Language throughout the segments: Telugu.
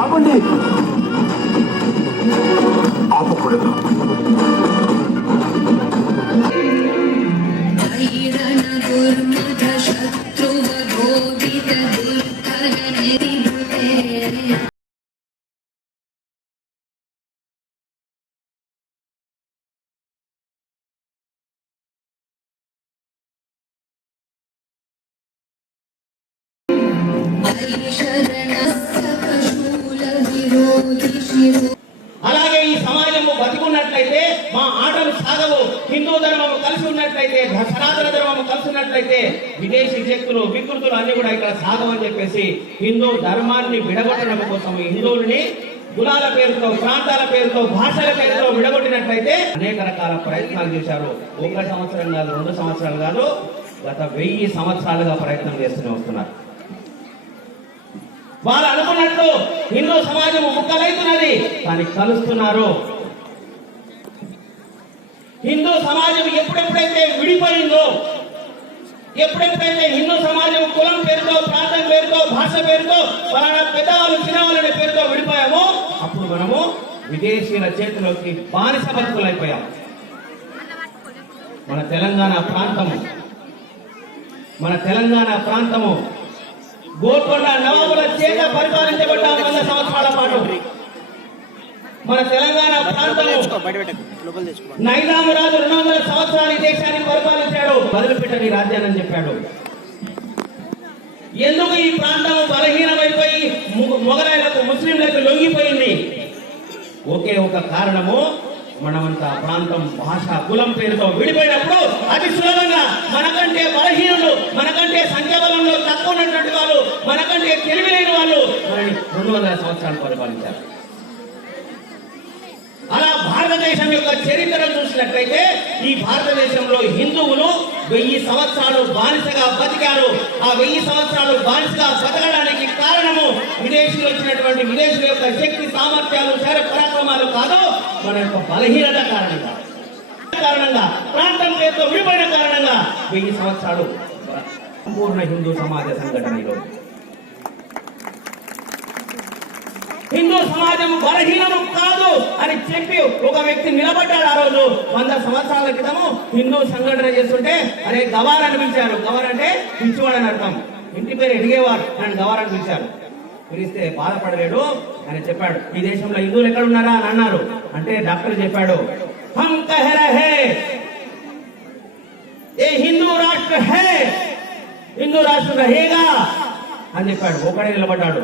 ఆపండి, ఆపకూడదు. అలాగే ఈ సమాజము బతికున్నట్లయితే మా ఆటలు సాగవు. హిందూ ధర్మము కలిసి ఉన్నట్లయితే, సనాతన ధర్మము కలిసి ఉన్నట్లయితే విదేశీ శక్తులు వికృతులు అన్ని కూడా ఇక్కడ సాగవని చెప్పేసి హిందూ ధర్మాన్ని విడగొట్టడం కోసం హిందువుల్ని కులాల పేరుతో, ప్రాంతాల పేరుతో, భాషల పేరుతో విడగొట్టినట్లయితే అనేక రకాల ప్రయత్నాలు చేశారు. 1 సంవత్సరం కాదు, 2 సంవత్సరాలు కాదు, గత 1000 సంవత్సరాలుగా ప్రయత్నం చేస్తూనే వస్తున్నారు. వాళ్ళు అనుకున్నట్లు హిందూ సమాజం ముక్కలైతున్నది, కానీ కలుస్తున్నారు. హిందూ సమాజం ఎప్పుడెప్పుడైతే విడిపోయిందో, ఎప్పుడెప్పుడైతే హిందూ సమాజం కులం పేరుతో, ప్రాంతం పేరుతో, భాష పేరుతో, ఫలానా పెద్దవాళ్ళు చిన్నవాళ్ళనే పేరుతో విడిపోయామో అప్పుడు మనము విదేశీయుల చేతిలోకి బానిస బతుకులైపోయాం. మన తెలంగాణ ప్రాంతము గోల్కొండ నవాబుల చేత పరిపాలించబడ్డ 100 సంవత్సరాల పాటు. మన తెలంగాణ ప్రాంతము నైజాం రాజు 200 సంవత్సరాలు ఈ దేశాన్ని పరిపాలించాడు. వదిలిపెట్టని రాజ్యాన్ని చెప్పాడు. ఎందుకు ఈ ప్రాంతము బలహీనమైపోయి మొగలాయలకు, ముస్లింలకు లొంగిపోయింది? ఒకే ఒక కారణము, మనమంతా ప్రాంతం, భాష, కులం పేరుతో విడిపోయినప్పుడు అతి సులభంగా మనకంటే బలహీనులు, మనకంటే సంఖ్యాబలంలో తక్కువ ఉన్నటువంటి వాళ్ళు, మనకంటే తెలివి లేని వాళ్ళు 200 సంవత్సరాలు పరిపాలించారు. అలా భారతదేశం యొక్క చరిత్ర చూసినట్లయితే ఈ భారతదేశంలో హిందువులు 1000 సంవత్సరాలు బానిసగా బతికారు. ఆ 1000 సంవత్సరాలు బానిసగా బతకడానికి కారణము విదేశీయులు వచ్చినటువంటి విదేశీయుల యొక్క శక్తి, సామర్థ్యాలు, శౌర్య పరాక్రమాలు కాదు, మన యొక్క బలహీనత కారణంగా ప్రాంతం పేరుతో విడిపోయిన కారణంగా 1000 సంవత్సరాలు సంపూర్ణ హిందూ సమాజ సంఘటన. హిందూ సమాజం బలహీనము కాదు అని చెప్పి ఒక వ్యక్తి నిలబడ్డాడు. ఆ రోజు 100 సంవత్సరాల క్రితము హిందూ సంఘటన చేస్తుంటే అరే గవార్ అని పిలిచారు. గవార్ అంటే పిలిచేవాడు అని అర్థం. ఇంటి పేరు ఎడిగేవారు, నన్ను గవార్ అని పిలిచారు. పిలిస్తే బాధపడలేడు. ఆయన చెప్పాడు, ఈ దేశంలో హిందువులు ఎక్కడ ఉన్నారా అని అన్నారు. అంటే డాక్టర్ చెప్పాడు, హమ్ కహ రహే ఏ హిందూ రాష్ట్ర హే, హిందూ రాష్ట్ర రహేగా అని చెప్పాడు. ఒకడే నిలబడ్డాడు.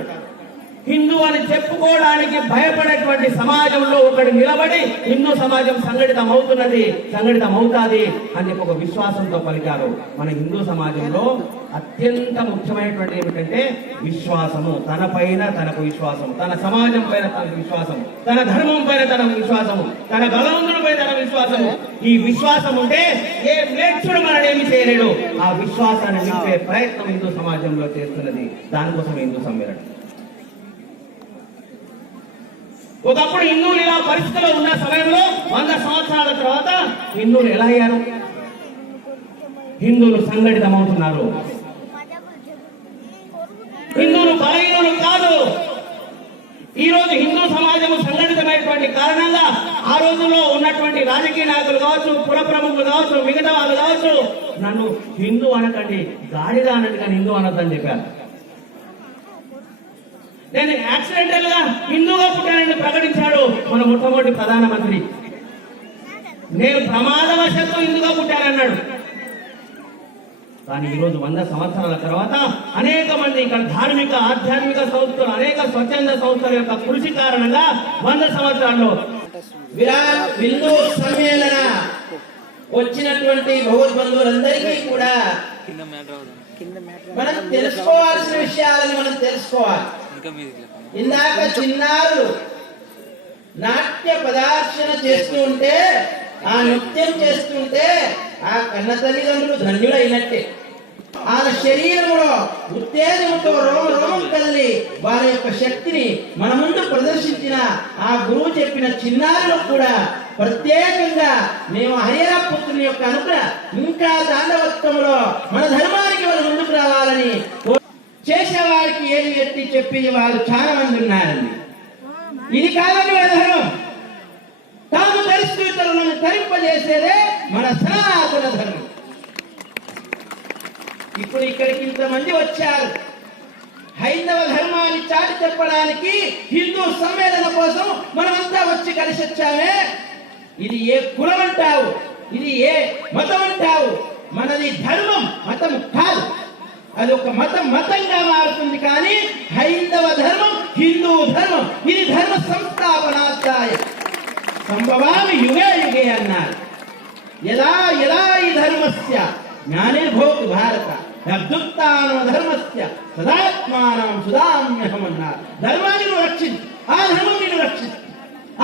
హిందూ అని చెప్పుకోవడానికి భయపడేటువంటి సమాజంలో ఒకటి నిలబడి హిందూ సమాజం సంఘటితం అవుతున్నది, సంఘటితం అవుతాది అని ఒక విశ్వాసంతో పలికారు. మన హిందూ సమాజంలో అత్యంత ముఖ్యమైనటువంటి ఏమిటంటే విశ్వాసము. తన పైన తనకు విశ్వాసము, తన సమాజం పైన తనకు విశ్వాసము, తన ధర్మం పైన తనకు విశ్వాసము, తన భగవంతుడిపై తన విశ్వాసము. ఈ విశ్వాసం ఉంటే ఏ మ్లేచ్చుడు మనడేమి చేయలేడు. ఆ విశ్వాసాన్ని నింపే ప్రయత్నం హిందూ సమాజంలో చేస్తున్నది. దానికోసం హిందూ సమ్మేళనం. ఒకప్పుడు హిందువులు ఇలా పరిస్థితిలో ఉన్న సమయంలో 100 సంవత్సరాల తర్వాత హిందువులు ఎలా అయ్యారు? హిందువులు సంఘటితమవుతున్నారు. హిందువులు బలహీనులు కాదు. ఈ రోజు హిందూ సమాజం సంఘటితమైనటువంటి కారణంగా ఆ రోజుల్లో ఉన్నటువంటి రాజకీయ నాయకులు కావచ్చు, పుర ప్రముఖులు కావచ్చు, మిగతా వాళ్ళు కావచ్చు, నన్ను హిందూ అనకండి, గాడిద అనండి, కానీ హిందూ అనొద్దని చెప్పారు. నేను యాక్సిడెంటల్ గా హిందూగా పుట్టానని ప్రకటించాడు మన మొట్టమొదటి ప్రధానమంత్రి. నేను ప్రమాదవశాత్తు హిందూగా పుట్టానన్నాడు. కానీ ఈరోజు 100 సంవత్సరాల తర్వాత అనేక మంది ఇక్కడ ధార్మిక ఆధ్యాత్మిక సంస్థలు, అనేక స్వచ్ఛంద సంస్థల యొక్క కృషి కారణంగా 100 సంవత్సరాల్లో విరాట్ హిందూ సమ్మేళన వచ్చినటువంటి భగవద్బంధువులందరికీ కూడా మనం తెలుసుకోవాల్సిన విషయాలను మనం తెలుసుకోవాలి. ఇందాక చిన్నారులు నాట్య ప్రదర్శన చేస్తూ ఉంటే, ఆ నృత్యం చేస్తుంటే ఆ కన్న తల్లిదండ్రులు ధన్యులైనట్టే. ఆ శరీరంలో ఉత్తేజంతో రోమ రోమం కదిలి వారి యొక్క శక్తిని మన ముందు ప్రదర్శించిన ఆ గురువు చెప్పిన చిన్నారులకు కూడా ప్రత్యేకంగా మేము హరిహర పుత్రుని యొక్క అనుగ్రహం ఇంకా దాండవత్వంలో మన ధర్మానికి వాళ్ళు ముందుకు రావాలని చేసేవారికి ఏది ఎత్తి చెప్పి వాళ్ళు చాలా మంది ఉన్నారండి. ఇది కాదని మన ధర్మం. తాము పరిస్థితులను తరింపజేసేదే మన సనాతన ధర్మం. ఇప్పుడు ఇక్కడికి ఇంతమంది వచ్చారు. హైందవ ధర్మాన్ని చాటి చెప్పడానికి హిందూ సమ్మేళన కోసం మనమంతా వచ్చి కలిసి వచ్చామే. ఇది ఏ కులం అంటావు, ఇది ఏ మతం అంటావు? మనది ధర్మం, మతం కాదు. అది ఒక మతంగా మారుతుంది. కానీ హైందవ ధర్మం హిందూ ధర్మం. ఇది ధర్మ సంస్థాపనాధ్యాయ సంభవామి యుగే యుగే అన్నారు. ఎలా ఎలా ఈ ధర్మస్య జ్ఞానే భవతు భారత అభ్యుత్థానం ధర్మస్య సదాత్మానం సుధామ్యహం అన్నారు. ధర్మాన్ని నువ్వు రక్షించు, ఆ ధర్మం నేను రక్షించు,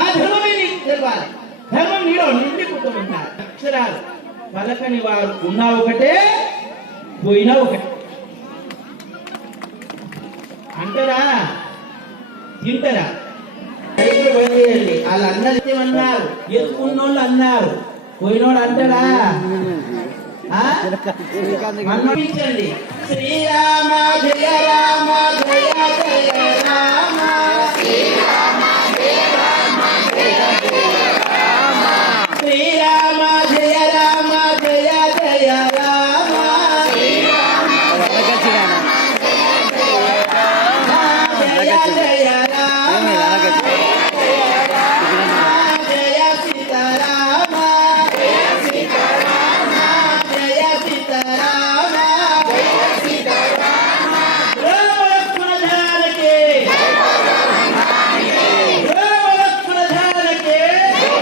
ఆ ధర్మమే నీకు తెలవాలి. ధర్మం నీలో నిండిపోతామన్నారు. అక్షరాలు పలకని వారు ఉన్నా ఒకటే, పోయినా ఒకటే. అంటారా? తింటారా? బయలుదేరండి. వాళ్ళు అన్నది అన్నారు, ఎత్తుకున్నోళ్ళు అన్నారు, పోయినోడు అంటారా? అనిపించండి. శ్రీరామ జయ